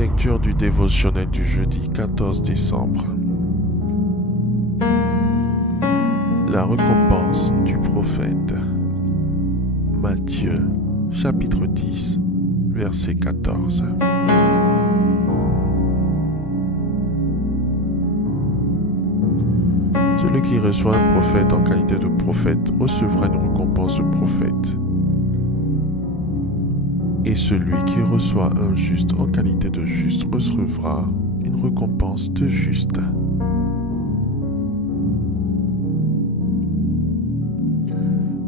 Lecture du dévotionnel du jeudi 14 décembre. La récompense du prophète. Matthieu, chapitre 10, verset 14. Celui qui reçoit un prophète en qualité de prophète recevra une récompense de prophète. Et celui qui reçoit un juste en qualité de juste recevra une récompense de juste.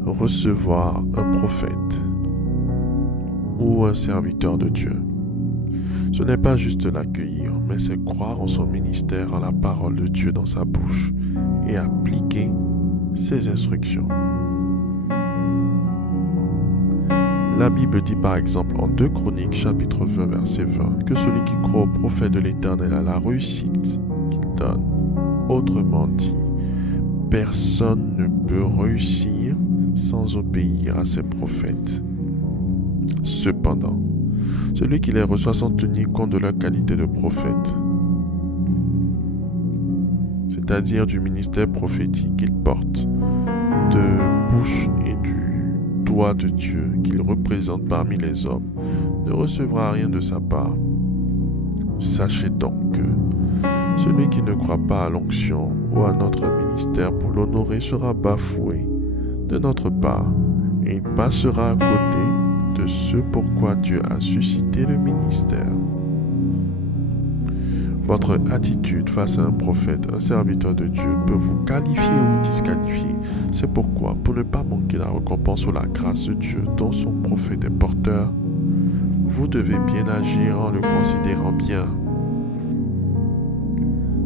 Recevoir un prophète ou un serviteur de Dieu, ce n'est pas juste l'accueillir, mais c'est croire en son ministère, en la parole de Dieu dans sa bouche et appliquer ses instructions. La Bible dit par exemple en 2 Chroniques chapitre 20 verset 20 que celui qui croit au prophète de l'Éternel a la réussite qu'il donne. Autrement dit, personne ne peut réussir sans obéir à ses prophètes. Cependant, celui qui les reçoit sans tenir compte de leur qualité de prophète, c'est-à-dire du ministère prophétique qu'ils portent, de bouche et du doigt de Dieu qu'il représente parmi les hommes, ne recevra rien de sa part. Sachez donc que celui qui ne croit pas à l'onction ou à notre ministère pour l'honorer sera bafoué de notre part et il passera à côté de ce pourquoi Dieu a suscité le ministère. Votre attitude face à un prophète, un serviteur de Dieu, peut vous qualifier ou disqualifier. C'est pourquoi, pour ne pas manquer la récompense ou la grâce de Dieu dont son prophète est porteur, vous devez bien agir en le considérant bien.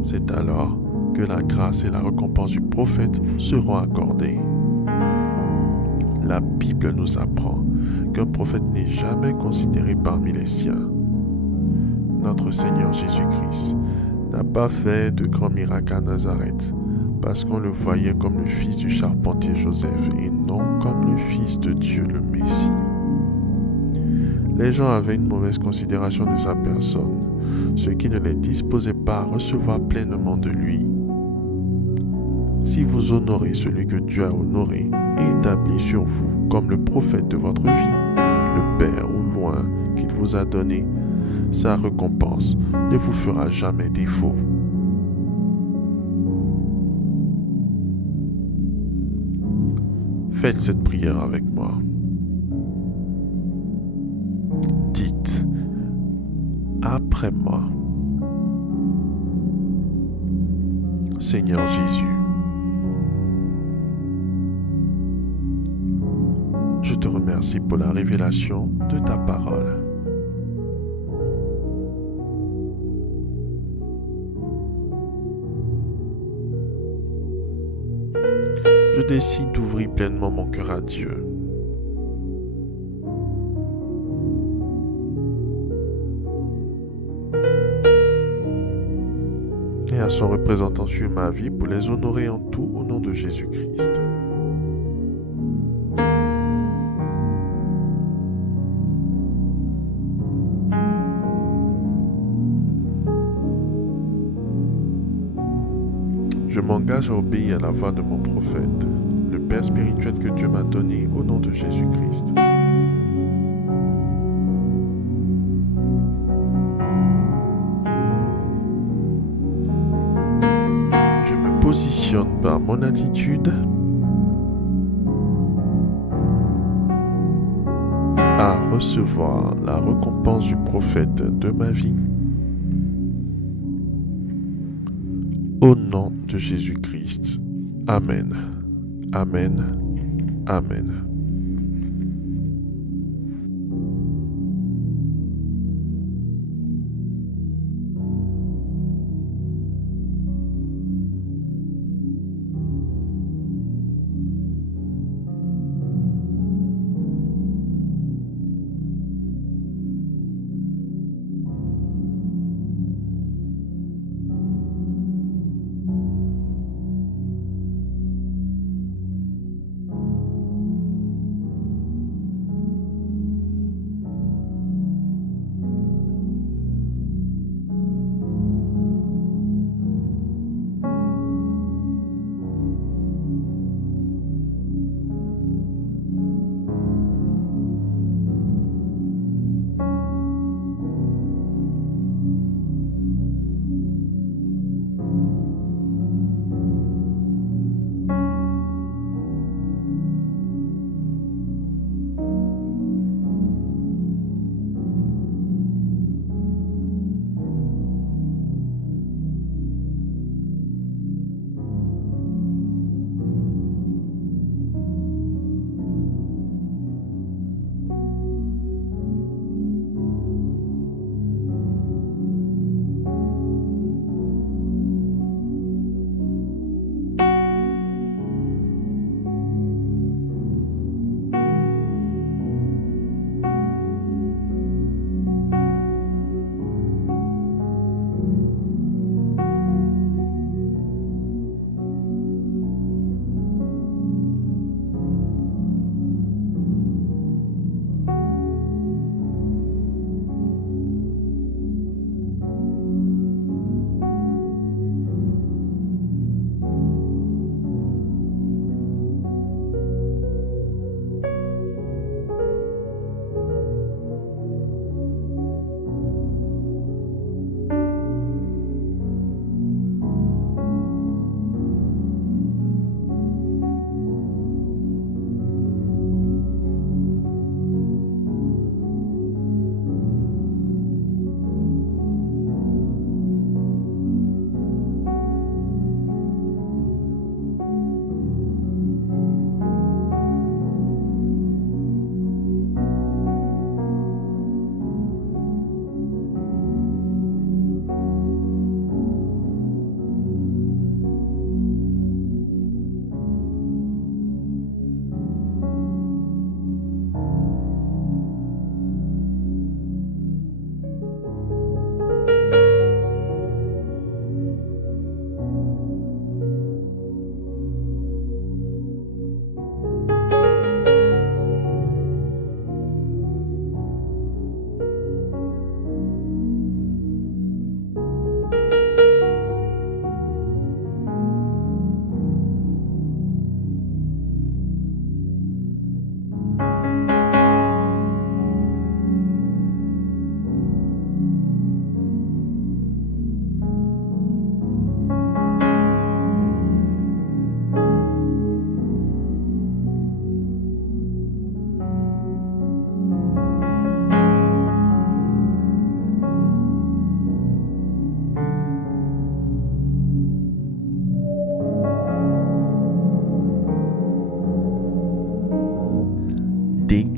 C'est alors que la grâce et la récompense du prophète vous seront accordées. La Bible nous apprend qu'un prophète n'est jamais considéré parmi les siens. Notre Seigneur Jésus-Christ n'a pas fait de grands miracles à Nazareth parce qu'on le voyait comme le fils du charpentier Joseph et non comme le fils de Dieu le Messie. Les gens avaient une mauvaise considération de sa personne, ce qui ne les disposait pas à recevoir pleinement de lui. Si vous honorez celui que Dieu a honoré et établi sur vous comme le prophète de votre vie, le Père ou loin qu'il vous a donné, sa récompense ne vous fera jamais défaut. Faites cette prière avec moi. Dites après moi: Seigneur Jésus, je te remercie pour la révélation de ta parole. Je décide d'ouvrir pleinement mon cœur à Dieu. Et à son représentant sur ma vie pour les honorer en tout au nom de Jésus-Christ. Je m'engage à obéir à la voix de mon prophète, le Père spirituel que Dieu m'a donné au nom de Jésus-Christ. Je me positionne par mon attitude à recevoir la récompense du prophète de ma vie. Au nom de Jésus-Christ. Amen. Amen. Amen.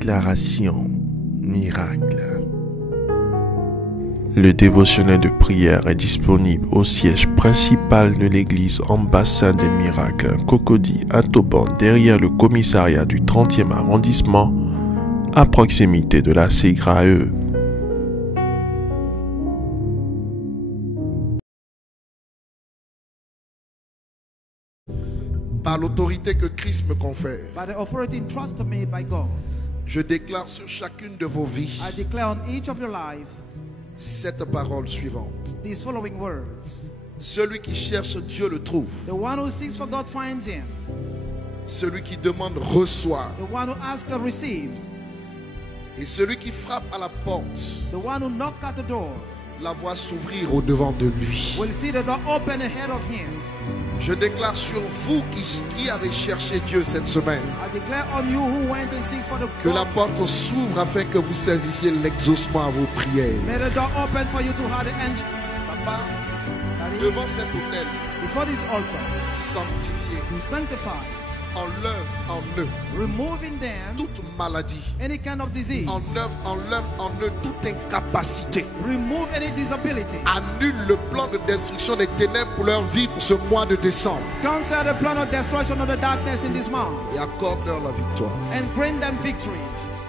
Déclaration miracle. Le dévotionnel de prière est disponible au siège principal de l'église Ambassade des Miracles, Cocody à Toban, derrière le commissariat du 30e arrondissement, à proximité de la SEGRAE. Par l'autorité que Christ me confère, by the authority entrusted me by God, je déclare sur chacune de vos vies I declare on each of your life cette parole suivante. these following words. Celui qui cherche Dieu le trouve. The one who seeks for God finds him. Celui qui demande reçoit. The one who asks receives. Et celui qui frappe à la porte The one who knocks at the door la voit s'ouvrir au devant de lui. will see the door open ahead of him. Je déclare sur vous qui avez cherché Dieu cette semaine I declare on you who went and seek for the que la God. porte s'ouvre afin que vous saisissiez l'exaucement à vos prières. May the door open for you to have the answer. Papa, Daddy, devant cet autel, before this altar, sanctifié, sanctify, enlève en eux removing them toute maladie. any kind of disease. Enlève en eux toute incapacité. Remove any disability. Annule le plan de destruction des ténèbres pour leur vie pour ce mois de décembre. Cancel the plan of destruction of the darkness in this month Et accorde-leur la victoire. and grant them victory.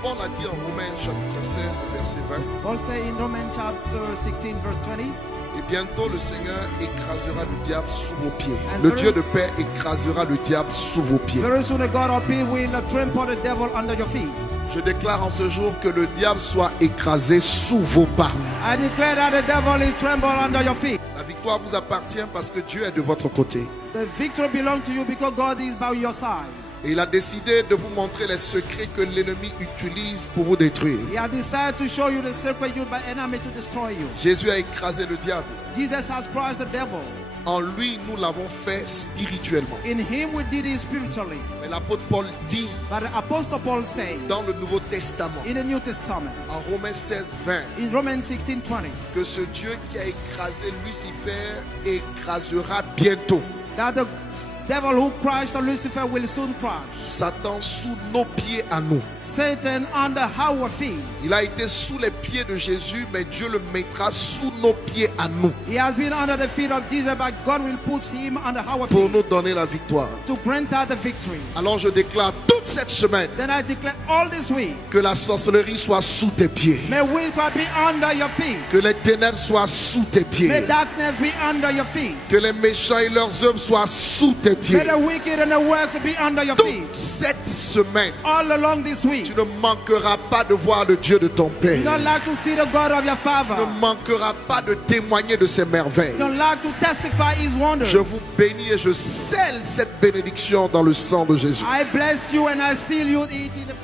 Paul a dit en Romains chapitre 16 verset 20. Paul say in Romans chapter 16 verse 20, Et bientôt le Seigneur écrasera le diable sous vos pieds. And Le very- Dieu de paix écrasera le diable sous vos pieds. very soon the God of peace will trample the devil under your feet. Je déclare en ce jour que le diable soit écrasé sous vos pas. I declare that the devil is trembled under your feet. La victoire vous appartient parce que Dieu est de votre côté. The victory belongs to you because God is by your side. Et il a décidé de vous montrer les secrets que l'ennemi utilise pour vous détruire. He has decided to show you the secret used by enemy to destroy you. Jésus a écrasé le diable. Jesus has crushed the devil. En lui, nous l'avons fait spirituellement. In him we did it spiritually. Mais l'apôtre Paul dit But the apostle Paul says dans le Nouveau Testament, in the New Testament, en Romains 16, 20, in Romans 16:20, que ce Dieu qui a écrasé Lucifer écrasera bientôt that the devil who crushed Lucifer will soon crush Satan sous nos pieds à nous. Satan under our feet. Il a été sous les pieds de Jésus, mais Dieu le mettra sous nos pieds à nous He has been under the feet of Jesus, but God will put him under our pour feet nous donner la victoire. to grant us the victory. Alors je déclare toute cette semaine Then I declare all this week, que la sorcellerie soit sous tes pieds, may witchcraft be under your feet. que les ténèbres soient sous tes May pieds, darkness be under your feet. que les méchants et leurs œuvres soient sous tes May pieds. the wicked and the works be under your feet. Toute cette semaine, All along this tu week, ne manqueras pas de voir le Dieu de ton you Père. don't like to see the God of your Tu Father. ne manqueras pas de témoigner de ses merveilles. You don't like to testify His wonders. Je vous bénis et je scelle cette bénédiction dans le sang de Jésus. I bless you and I seal you. It in the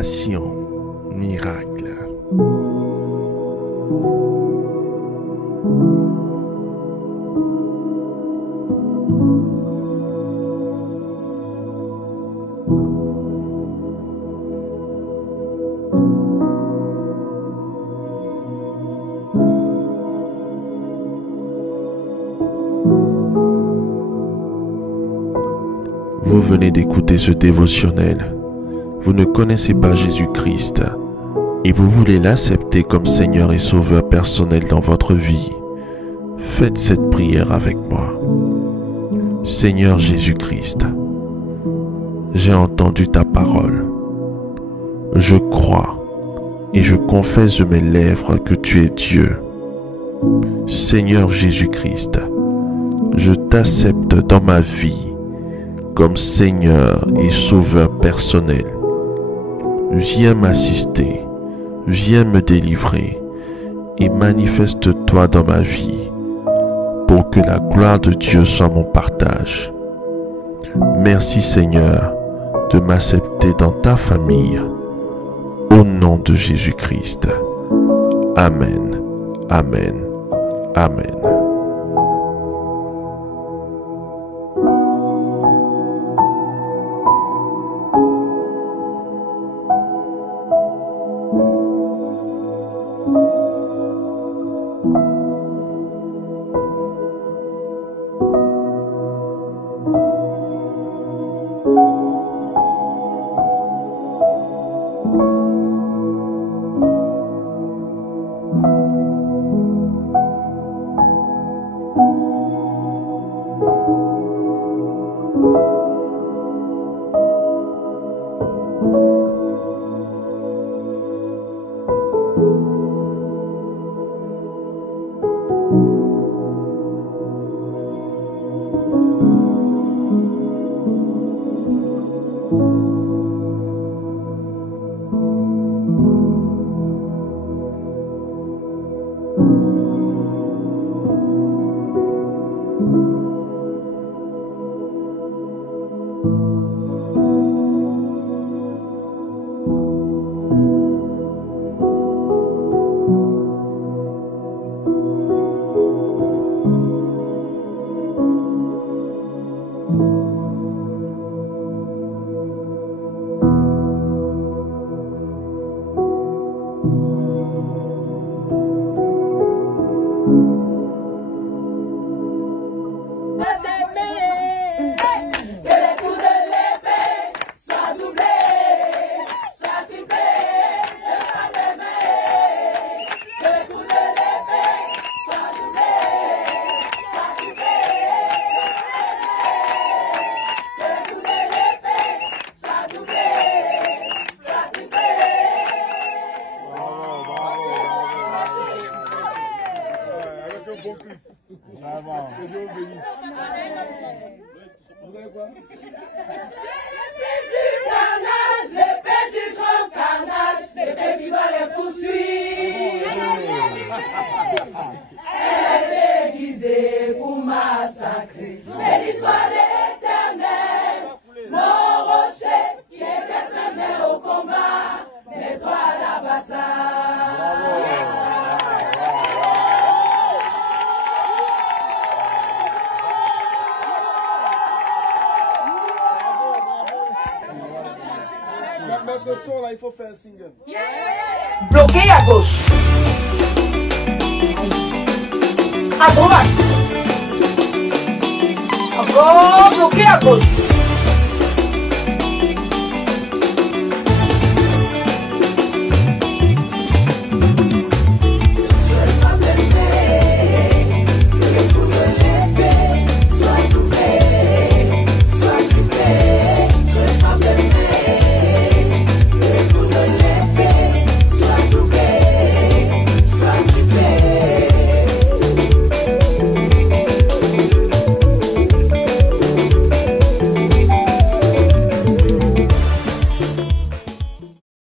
restauration, miracle. Vous venez d'écouter ce dévotionnel. Vous ne connaissez pas Jésus-Christ et vous voulez l'accepter comme Seigneur et Sauveur personnel dans votre vie. Faites cette prière avec moi. Seigneur Jésus-Christ, j'ai entendu ta parole. Je crois et je confesse de mes lèvres que tu es Dieu. Seigneur Jésus-Christ, je t'accepte dans ma vie comme Seigneur et Sauveur personnel. Viens m'assister, viens me délivrer et manifeste-toi dans ma vie pour que la gloire de Dieu soit mon partage. Merci Seigneur de m'accepter dans ta famille. Au nom de Jésus-Christ. Amen. Amen. Amen. L'épée du grand carnage, l'épée qui va les poursuivre. Elle est déguisée pour massacrer. Béni soit l'Éternel, mon rocher, qui exerce mes mains au combat, mets-toi à la bataille. Mais ce son là, il faut faire un single. Bloqué à gauche. À droite. Encore bloqué à gauche.